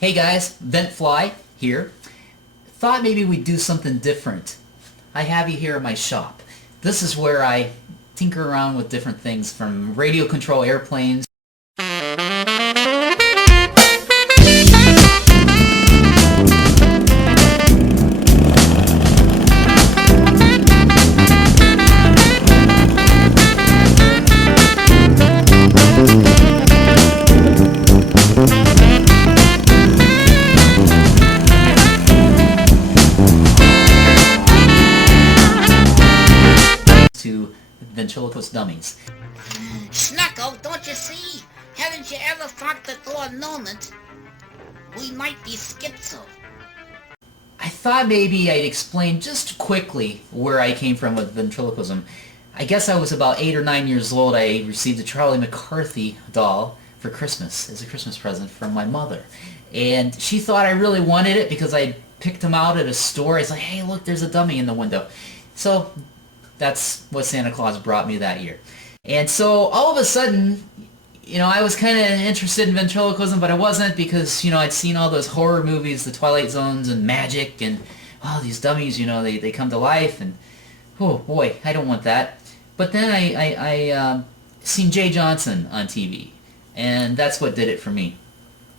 Hey guys, Ventfly here. Thought maybe we'd do something different. I have you here at my shop. This is where I tinker around with different things from radio control airplanes to ventriloquist dummies. Snucko, don't you see? Haven't you ever thought that for a moment we might be schizo? I thought maybe I'd explain just quickly where I came from with ventriloquism. I guess I was about 8 or 9 years old. I received a Charlie McCarthy doll for Christmas, as a Christmas present from my mother. And she thought I really wanted it because I picked him out at a store. I was like, hey, look, there's a dummy in the window. So that's what Santa Claus brought me that year. And so all of a sudden, I was kind of interested in ventriloquism, but I wasn't because, I'd seen all those horror movies, the Twilight Zones and Magic, and, these dummies, they come to life, and, oh boy, I don't want that. But then I seen Jay Johnson on TV, and that's what did it for me.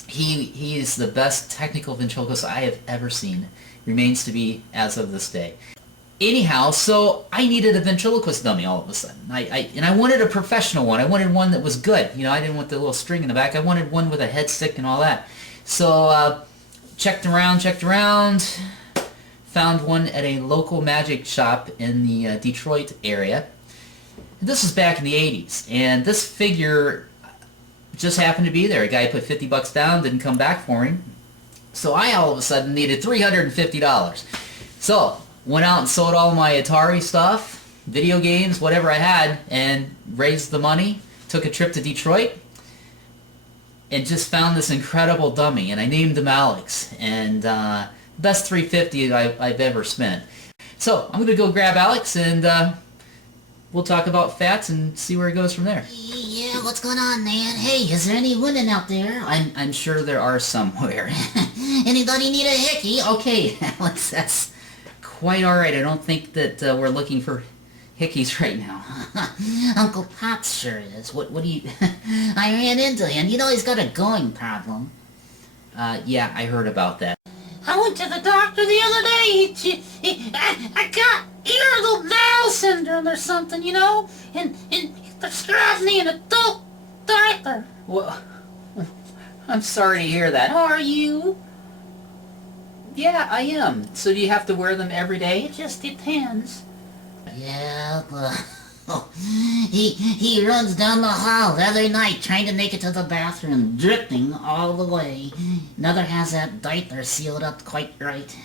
He is the best technical ventriloquist I have ever seen. Remains to be as of this day. Anyhow, so I needed a ventriloquist dummy all of a sudden. I wanted a professional one. I wanted one that was good. I didn't want the little string in the back. I wanted one with a head stick and all that. So checked around, found one at a local magic shop in the Detroit area. This was back in the 80s, and this figure just happened to be there. A guy put 50 bucks down, didn't come back for him. So I all of a sudden needed $350. So went out and sold all my Atari stuff, video games, whatever I had, and raised the money, took a trip to Detroit, and just found this incredible dummy, and I named him Alex, and best $350 I've ever spent. So I'm going to go grab Alex, and we'll talk about fats and see where it goes from there. Yeah, what's going on, man? Hey, is there any women out there? I'm sure there are somewhere. Anybody need a hickey? Okay, Alex, that's quite alright. I don't think that we're looking for hickeys right now. Uncle Pops sure is. What do you... I ran into him. He's got a going problem. Yeah, I heard about that. I went to the doctor the other day. I got irritable syndrome or something, and they're strapping me in an adult diaper. Well, I'm sorry to hear that. Are you? Yeah, I am. So do you have to wear them every day? It just depends. Yeah, he runs down the hall every night trying to make it to the bathroom, dripping all the way. Another has that diaper sealed up quite right.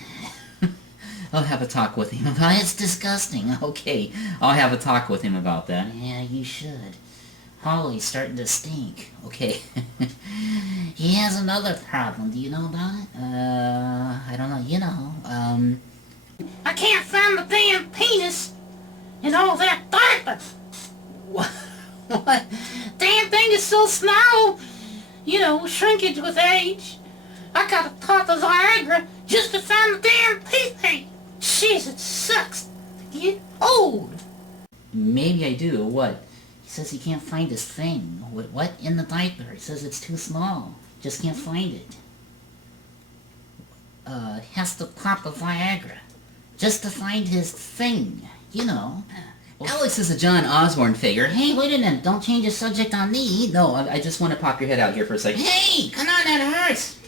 I'll have a talk with him about it. It's disgusting. Okay, I'll have a talk with him about that. Yeah, you should. Holly's starting to stink. Okay. He has another problem. Do you know about it? I don't know. I can't find the damn penis in all that diaper. What? Damn thing is so small. Shrinkage with age. I gotta pop a Viagra just to find the damn pee-pee. Jeez, it sucks to get old. Maybe I do. What? He says he can't find his thing. What? In the diaper. He says it's too small. Just can't find it. Has to pop a Viagra. Just to find his thing. Well, Alex is a John Osborne figure. Hey, wait a minute. Don't change the subject on me. No, I just want to pop your head out here for a second. Hey, come on, that hurts.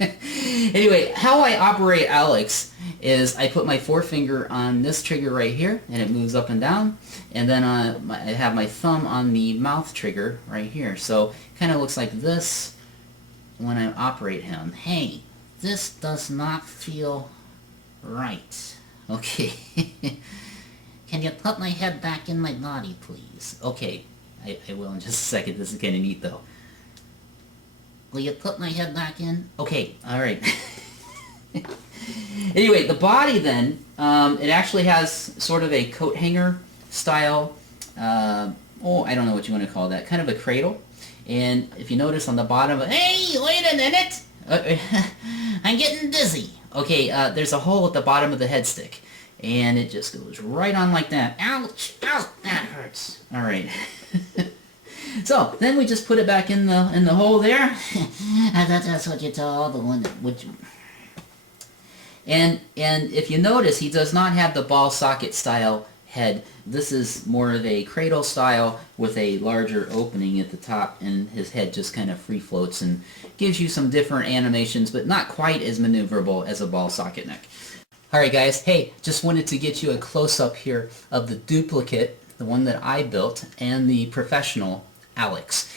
Anyway, how I operate Alex is I put my forefinger on this trigger right here, and it moves up and down, and then I have my thumb on the mouth trigger right here. So kind of looks like this when I operate him. Hey, this does not feel right. Okay. Can you put my head back in my body, please? Okay, I will in just a second. This is kind of neat, though. Will you put my head back in? Okay, alright. Anyway, the body then, it actually has sort of a coat hanger style oh, I don't know what you want to call that, kind of a cradle. And if you notice on the bottom, Hey, wait a minute! I'm getting dizzy. okay, there's a hole at the bottom of the head stick, and it just goes right on like that. Ouch! Ouch! That hurts. All right. So then we just put it back in the hole there. I thought that's what you told the one that would. And if you notice, he does not have the ball socket style head. This is more of a cradle style with a larger opening at the top, and his head just kind of free floats and gives you some different animations, but not quite as maneuverable as a ball socket neck. Alright guys, hey, just wanted to get you a close-up here of the duplicate, the one that I built, and the professional Alex.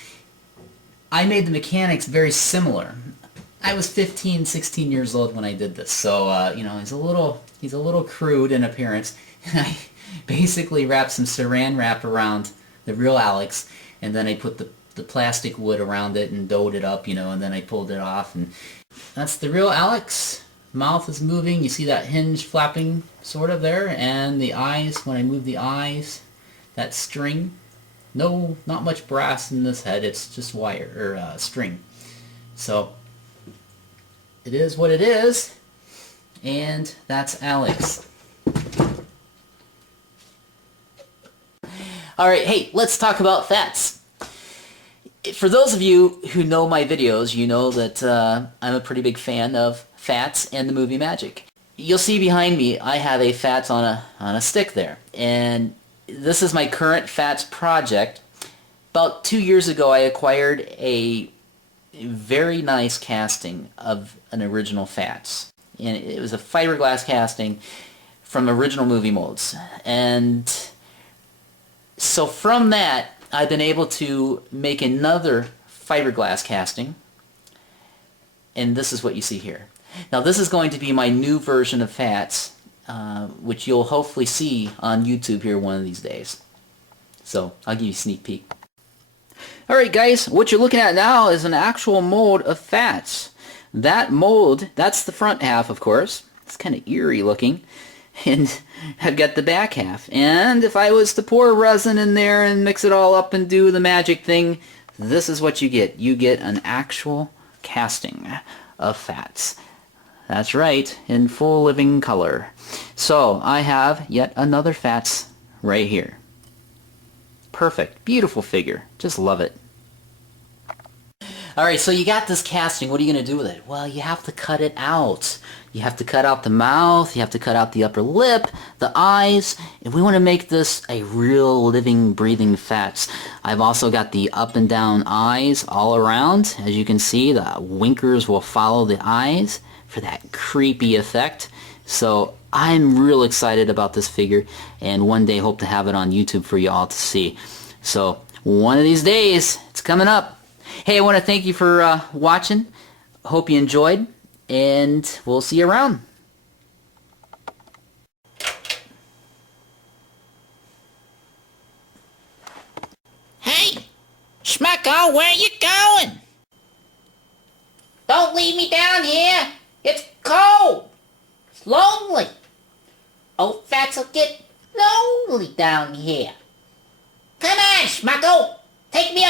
I made the mechanics very similar. I was 15, 16 years old when I did this, so you know, he's a little crude in appearance. And I basically wrapped some saran wrap around the real Alex, and then I put the plastic wood around it and doughed it up, you know, and then I pulled it off, and that's the real Alex. Mouth is moving, you see that hinge flapping sort of there, and the eyes, when I move the eyes, that string. No, not much brass in this head, it's just wire, or string. So, it is what it is, and that's Alex. Alright, hey, let's talk about fats. For those of you who know my videos, you know that I'm a pretty big fan of Fats and the movie Magic. You'll see behind me I have a Fats on a stick there, and this is my current Fats project. About 2 years ago I acquired a very nice casting of an original Fats, and it was a fiberglass casting from original movie molds, and so from that I've been able to make another fiberglass casting, and this is what you see here. Now this is going to be my new version of Fats, which you'll hopefully see on YouTube here one of these days. So I'll give you a sneak peek. Alright guys, what you're looking at now is an actual mold of Fats. That mold, that's the front half of course. It's kind of eerie looking. And I've got the back half. And if I was to pour resin in there and mix it all up and do the magic thing, this is what you get. You get an actual casting of Fats. That's right, in full living color. So I have yet another Fats right here. Perfect. Beautiful figure. Just love it. Alright, so you got this casting. What are you going to do with it? Well, you have to cut it out. You have to cut out the mouth, you have to cut out the upper lip, the eyes, and we want to make this a real living, breathing Fats. I've also got the up and down eyes all around. As you can see, the winkers will follow the eyes for that creepy effect. So I'm real excited about this figure, and one day hope to have it on YouTube for you all to see. So one of these days, it's coming up. Hey, I want to thank you for watching. Hope you enjoyed, and we'll see you around. Hey, Schmucko, where you going? Don't leave me down here. It's cold. It's lonely. Old Fats will get lonely down here. Come on, Schmucko. Take me